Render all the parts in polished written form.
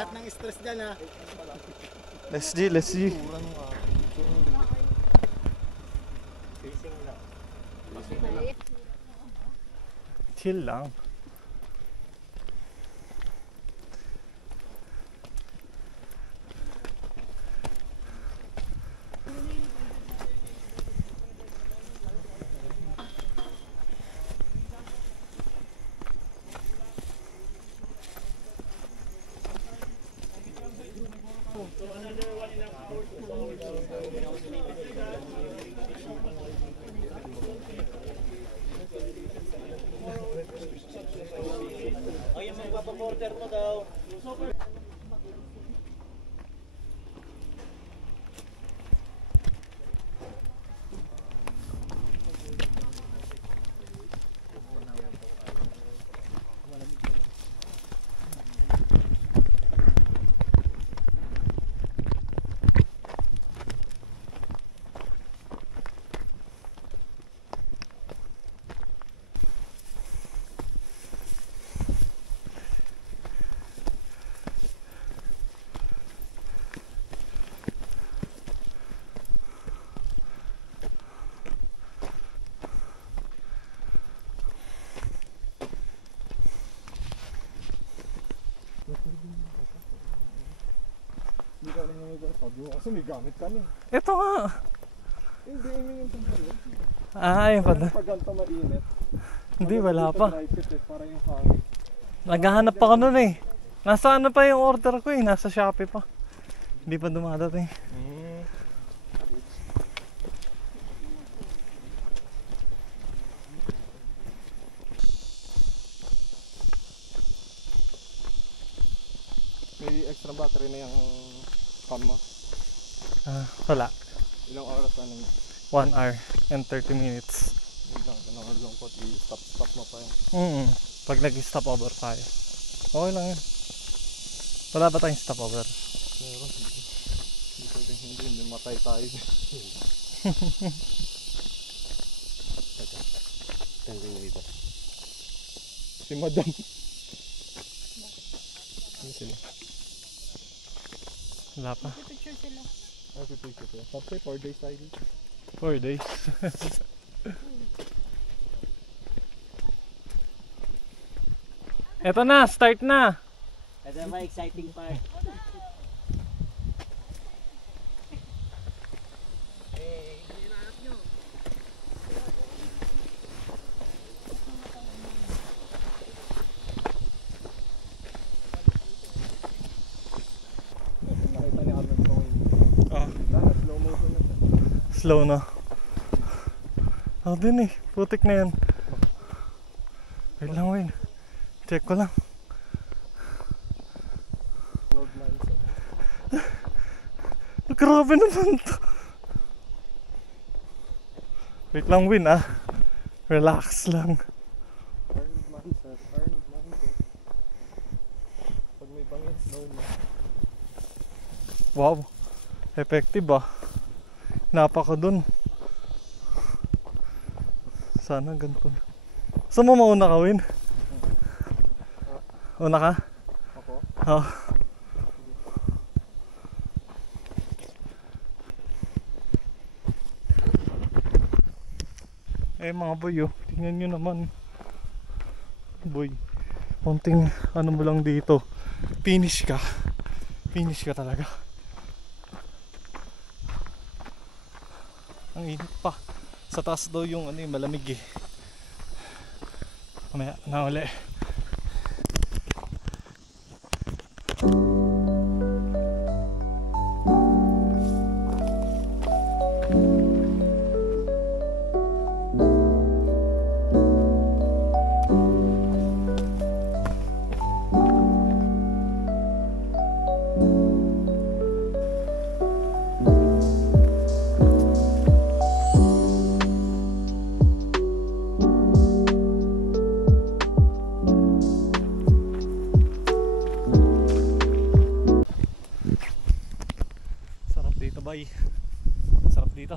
lahat ng stress dyan ha. Let's G, let's G. Chill lang. Ay, yung magpapaporter mo daw. Hindi ka alam yung iba. Sabi mo kasi may gamit kami. Ito nga. Hindi, yung tampalo. Yung pala. Pag ganito mainit. Hindi, wala pa. Para yung hangin. Naghahanap pa ko nun eh. Nasa ano pa yung order ko eh. Nasa Shopee pa. Hindi pa dumadating. May extra battery na yung cam mo. Wala. Ilang oras ano? 1 hour and 30 minutes. Hindi lang, lungkot. I-stop mo pa yun. Pag nag-stop over tayo. Okay lang yun. Wala ba tayong stop over? Meron. Hindi pwede hindi matay tayo. Tanging dito. Si Madam. Ano sila? Wala pa. Picture sila. Happy picture sila. Tapos 4 days tayo dito. 4 days. Eto na, start na. Ito ba exciting part? Nakita ni Arnold ko ngayon. Slow motion na siya. Slow na. Ako din eh, putik na yan. Wait lang, wait. Check ko lang. Road mindset. Grabe naman to. Wait lang, Win ah. Relax lang. Arnold mindset. Pag may bangin, slow mo. Wow. Effective ah. Napaka dun. Sana ganito. Saan mo mauna ka, Win? Una ka? Ako? Oo. Mga boy oh. Tingnan nyo naman. Boy. Konting ano mo lang dito. Finish ka. Finish ka talaga. Ang init pa. Sa taas daw yung ano, malamig eh. Mamaya na uli. Bay. Sarap dito.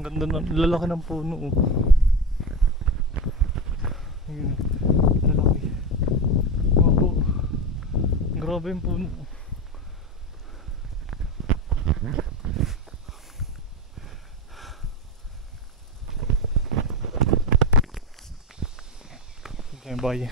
Ganda na, lalaki ng puno oh. Grabe yung puno. Okay, bye.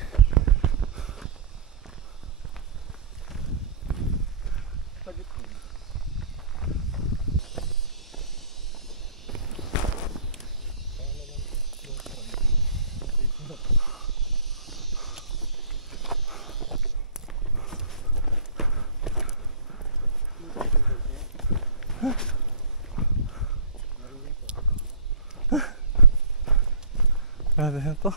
Ano na to?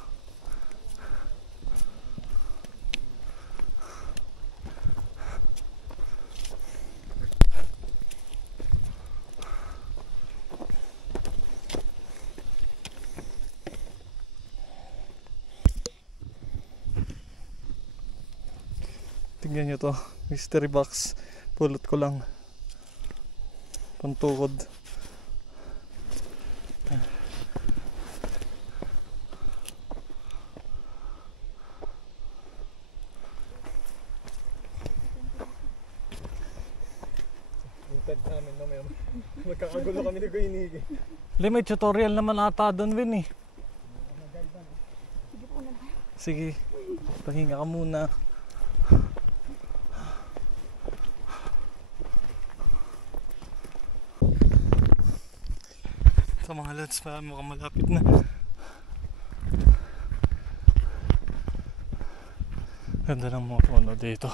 Tingnan nyo to, mystery box. Pulot ko lang. Pantukod. Intend namin na may magkakagulo kami ni Guinigi. May tutorial naman ata doon, Win eh. Sige, pahinga ka muna. Sa mga lods pa, mukhang malapit na. Ganda ng mga puno dito.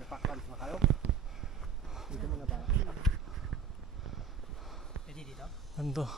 Napakals na kayo? Dito muna tayo. Pwede dito? Ando.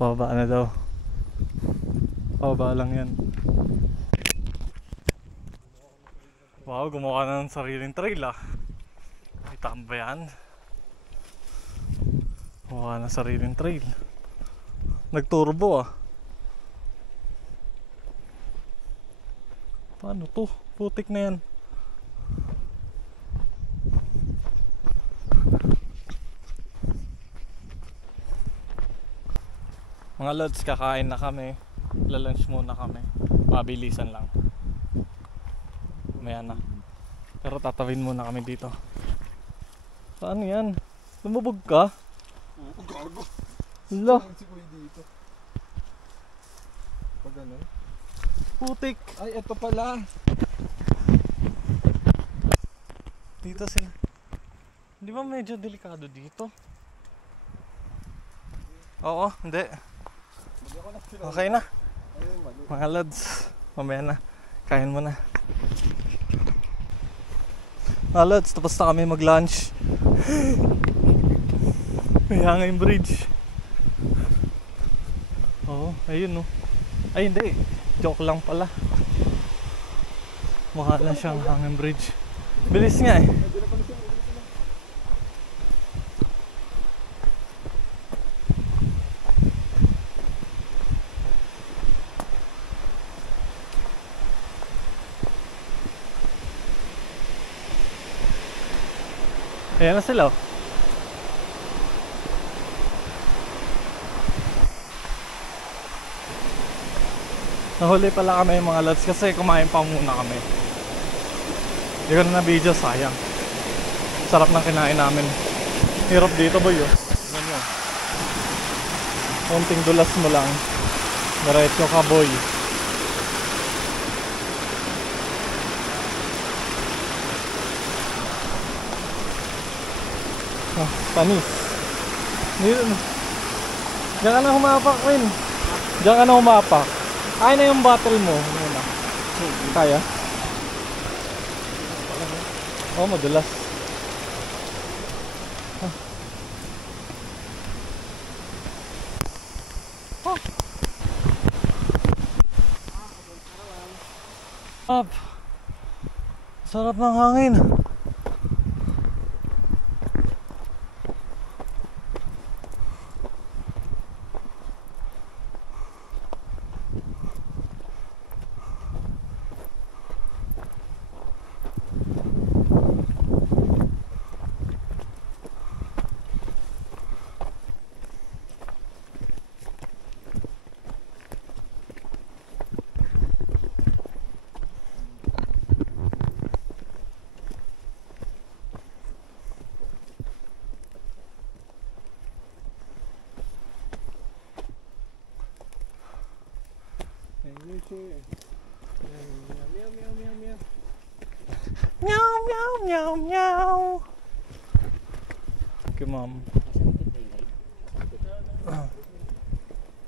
Pababa na daw. Pababa lang yan. Wow, gumawa na ng sariling trail ah. May tamba yan. Gumawa na ng sariling trail. Nagturbo ah. Paano to? Putik na yan. Mga lods, kakain na kami. Lalunch muna kami. Mabilisan lang. Maya na. Pero tatawin muna kami dito. Saan yan? Lumubog ka? Oo, gago. Hala, Si Kuya dito. Pag ganun. putik. Ay, eto pala. Dito sila. Di ba medyo delikado dito? Oo, hindi. Okay na. Mga lods, mamaya na. Kain mo na. Mga lods, tapos na kami mag-lunch. May hanging bridge. Oo, ayun no. Ay hindi, joke lang pala. Mukha lang siyang hanging bridge. Bilis nga eh. Ayan na sila oh. Nahuli pala kami mga lods kasi kumain pa muna kami. Hindi ko na na-video, sayang. Sarap ng kinain namin. Hirap dito boy oh. Tignan nyo. Konting dulas mo lang Diretso ka, boy. Ah, panis. Diyan ka na humapak, Win. Diyan ka na humapak. Ay na yung battle mo. Muna. Kaya? Oo, madulas. Up. Sarap ng hangin. Meow, meow, meow, meow. Okay, ma'am.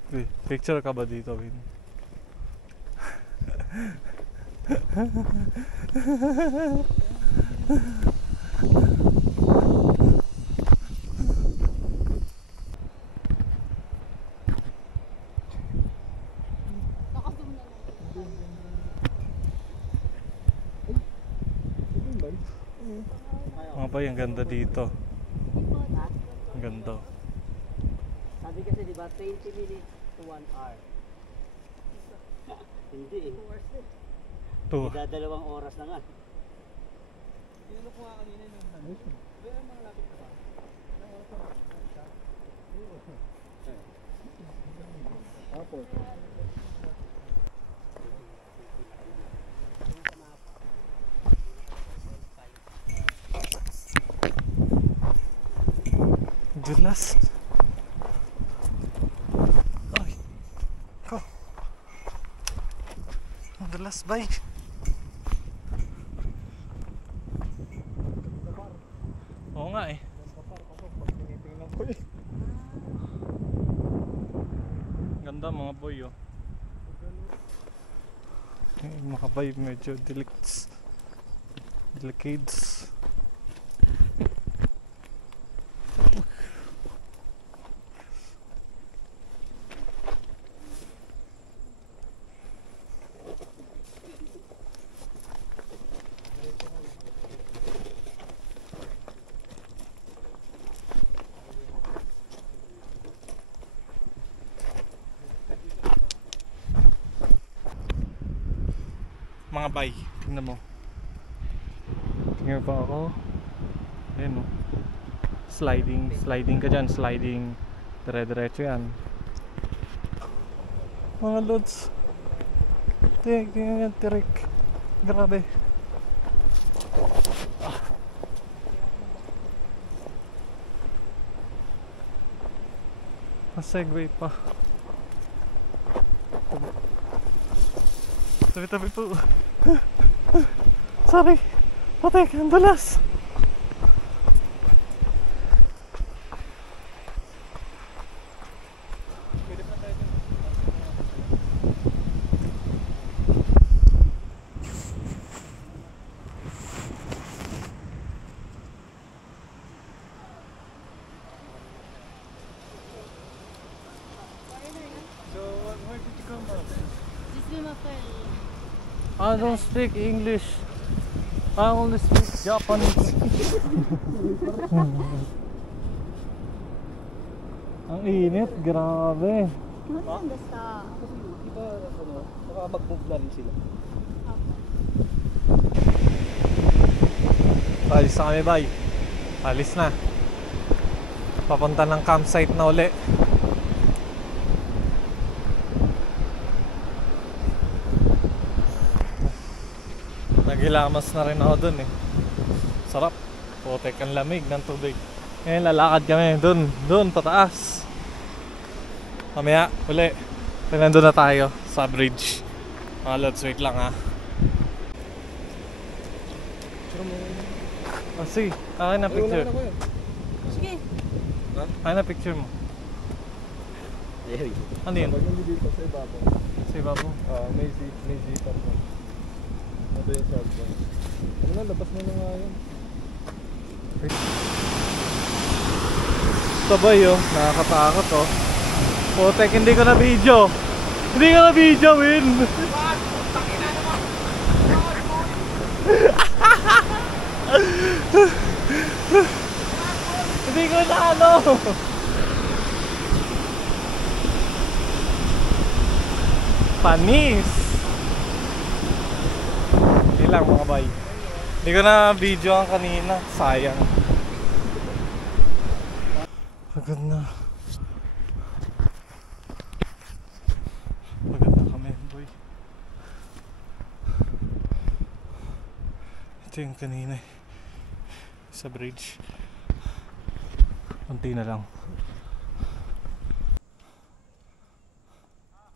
Okay, picture ka ba dito, Win? Mga bay, ang ganda dito. Ang ganda. Sabi kasi di ba 20 minutes to 1 hour. Hindi eh. 2. Dalawang oras na nga. Tinanong ko nga kanina yung ano. Kaya mga lapit na ba? Apo. Dulas. Ay. Ko. Ang dulas, bay. Oo nga eh. Ganda mga boy, oh. Mga bay, medyo delicades. Mga bay, tingnan mo. Tingnan pa ako. Ayan o. Sliding ka dyan, sliding. Dire-diretso yan. Mga lods. Tingnan yan, tirik. Grabe. Segway pa. Tabi-tabi po. Sorry. Patek, ang dulas. I don't speak English. I only speak Japanese. Ang init, grabe. Maganda sa... Di ba, ano, baka mag-move na rin sila. Alis na kami, bay. Alis na. Papunta ng campsite na uli. Nagilamas na rin ako dun eh. Sarap. Putek ang lamig ng tubig. Ngayon lalakad kami dun pataas. Mamaya uli. So, nandun na tayo sa bridge. Mga lods, wait lang ha. Oh, sige. Akin na picture. Sige. Akin na picture mo. Ano yun? Pag nandito sa ibabaw. Sa ibabaw. May zipper na. Ito yung cellphone. Ano na, labas mo na nga yun. Sabay oh, nakakatakot oh. Putek, hindi ko na video. Hindi ko na video, Win. Hindi ko na ano. Panis. Hindi lang mga bay. Hindi ko na video ang kanina. Sayang. Pagod na. Pagod na kami, boy. Ito yung kanina eh. Sa bridge. Kunti na lang.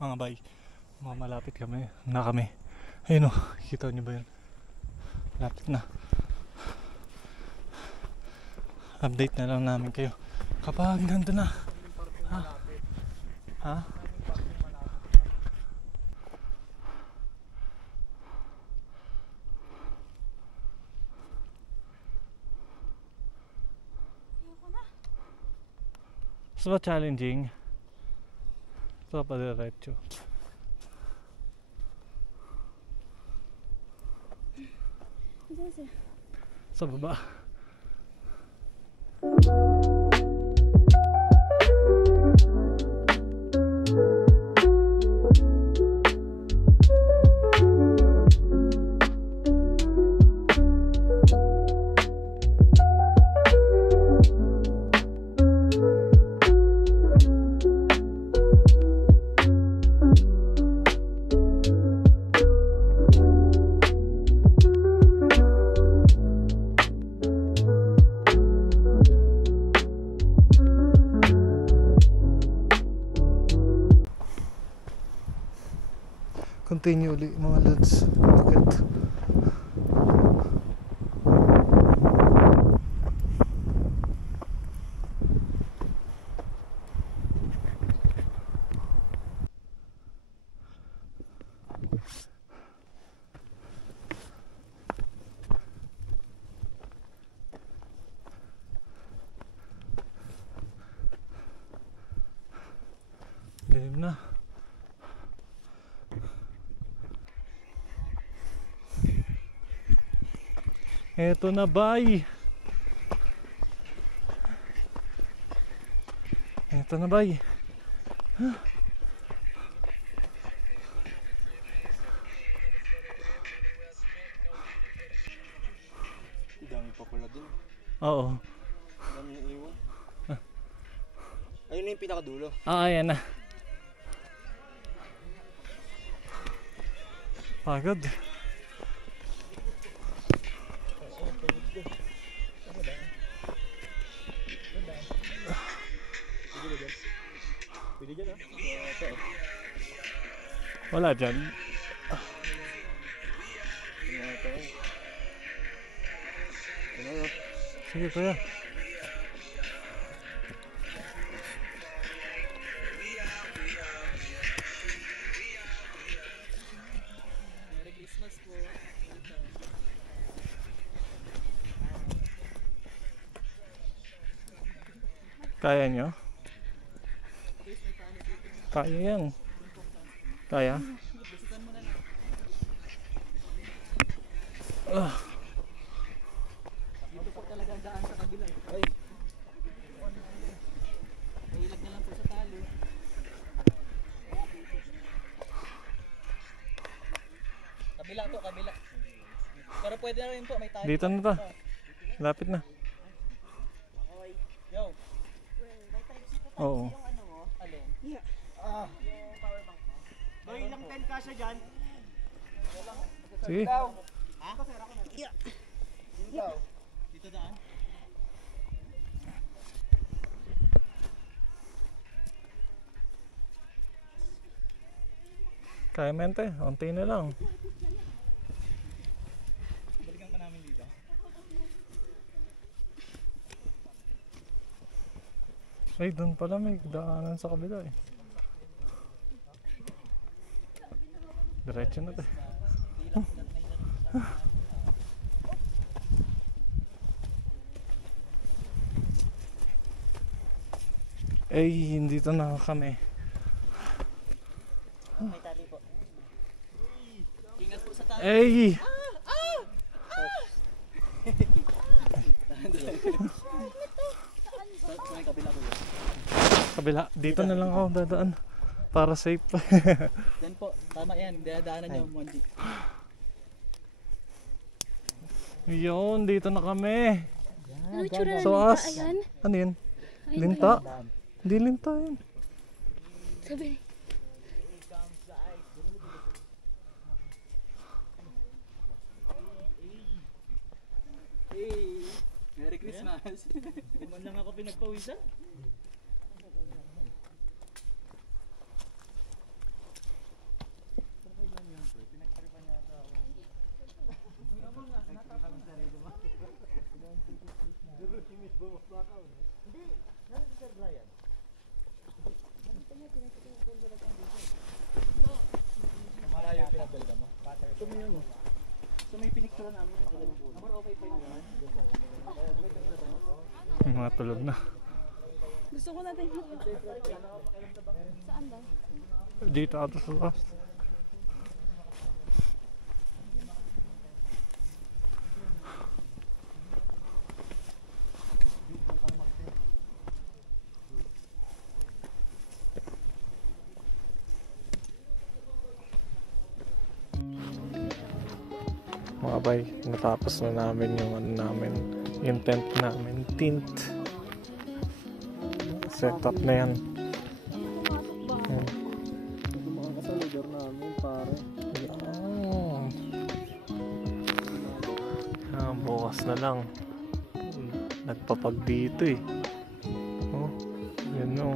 Mga bay, malapit kami. Na kami. Ayun o, kita nyo ba yun? Lapit na. Update na lang namin kayo kapag nandun na. Ha? Ha? Ito ba challenging? Ito pa diretso. Sa baba. Continue ulit mga lads. Bakit? Dilim na. Eto na bay. Eto na bay. Dami pa pala din. Oo. Dami na iwan. Ayun na yung pinakadulo. Ayan na. Pagod. Pwede dyan Wala dyan. Sige kuya. Kaya nyo? Kaya yan. Kaya? Dito po talaga ang daan sa kabila. Ay. Ilag na lang po sa tali. Kabila to, kabila. Pero pwede na rin po, may tali. Dito na to. Lapit na. Yo. Oo. Alin? Yeah. Yung power bank mo. Boy, ilang 10 kasya dyan? Sige. Ha? Yeah. Dito daan? Kaya mente, unti na lang. Balikan ka namin dito. Ay, doon pala may daanan sa kabila eh. Diretso na tayo. Ay, hindi to na kami. May tali po. Ingat po sa tali. Ay! Sa may kabila po. Kabila, dito na lang ako dadaan. Para safe. Yan po, tama yan. Dadaanan niyo, Monji. Yun, dito na kami. Ano tsura ng So, linta? as, Ayan. ano yun? Ayun, Linta? ayun. Hindi linta yun. Sabi. Hey! Merry Christmas! Kuman lang ako pinagpawisan. Malayo yung pinagdalikan mo? So may pinictura namin yung pakilang po. Amor, okay pa yun. Yung mga tulog na. Gusto ko natin saan ba? Dito ato sa last. Mga bay, natapos na namin yung ano namin, yung tent namin, tint. Set up na yan. Yan. Tumakas sa lugar namin, pare. Yan. Ah, bukas na lang. Nagpapag dito eh. Oh, yun o.